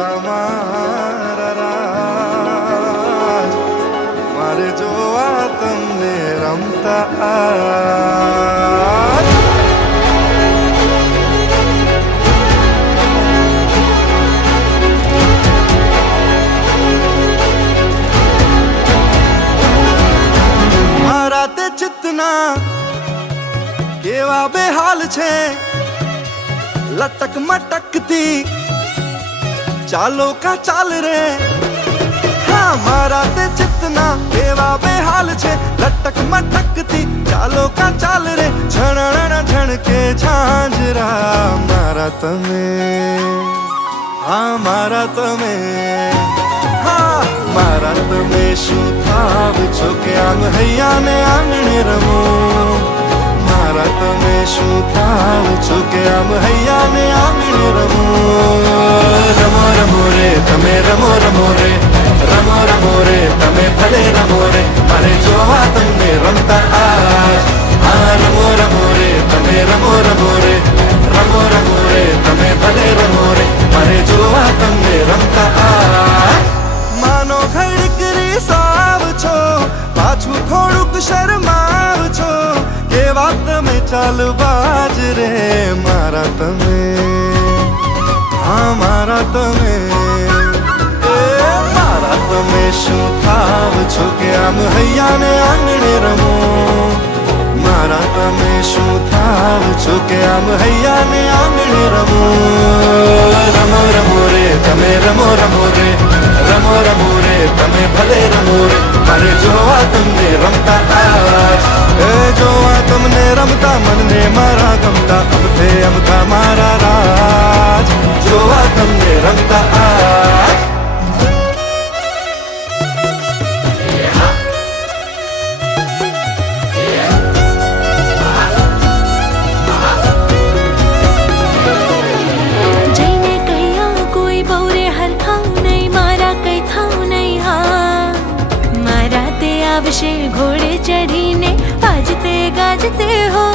મારા રાજ મારે જોવા તમને રમતા આજ મારા તે ચિત્તના કેવા બેહાલ છે लटक मटकती चालो का चाल रे हाँ मारा ते जितना केवा बेहाल छे लटक मटकती चालो का चाल रे झणण झणके झांझरा मारा तमे हाँ मारा तमे हाँ मारा तमे शू थाव छो के आंग हैया ने आंगणे रमो मारा तमे शू थाव छो के आम हैया ने आंगणे रमो रमो रमो रे तमे रमो रमो रे रमो रमो रे तमे भले रमो रे मारे जोवा तमने रमता आज हाँ रमो रमो रे तमे रमो रमो रे रमो रमो रे तमे भले रमो रे मारे जोवा तमने रमता आज मानो घड़करी साव छो पाछू थोड़ुक शर्माव छो के बात में चालबाज रे मारा तमे हाँ मारा तमे मारा तमे शू थाव छो के आम हैया ने आंगणे रमो मारा तमे शू थाव छो के आम हैया ने आंगणे रमो रमो रमो रे तमे रमो रमो रे रमो रमो रे तमे भले रमो रे मारे जोवा तमने रमता आज जोवा तमने रमता मनने मारा गमता अमथे अमथा मारा राज जोवा तमने रमता आज जैने कहिया कोई बौरे हरखाऊ नहीं मारा कई थाऊ नहीं हाँ मारा ते आवशे घोड़े चढ़ीने बाजते गाजते हो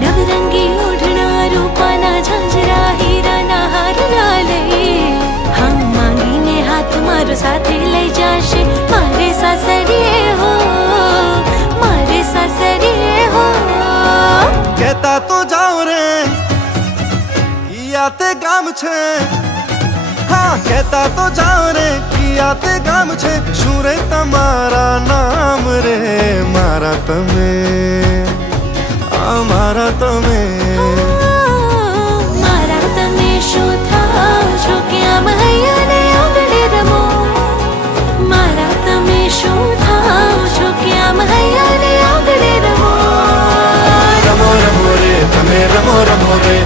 नवरंगी ओढ़ना रूपाना झांझरा हीरा ना हार लाले हम मांगीने हाथ मारो साथे लई जाशे मारे सासरिए हो कहता तो जाओ रे किया ते गाम छे हाँ कहता तो जाओ रे किया ते गाम छे शू रे तमारा नाम रे मारा तमे मारा तमे मारा तमे शू थाव छो के आम हैया ने आंगणे रमो मारा तमे शू थाव छो के आम हैया ने आंगणे रमो रमो रमो रे तमे रमो रमो रे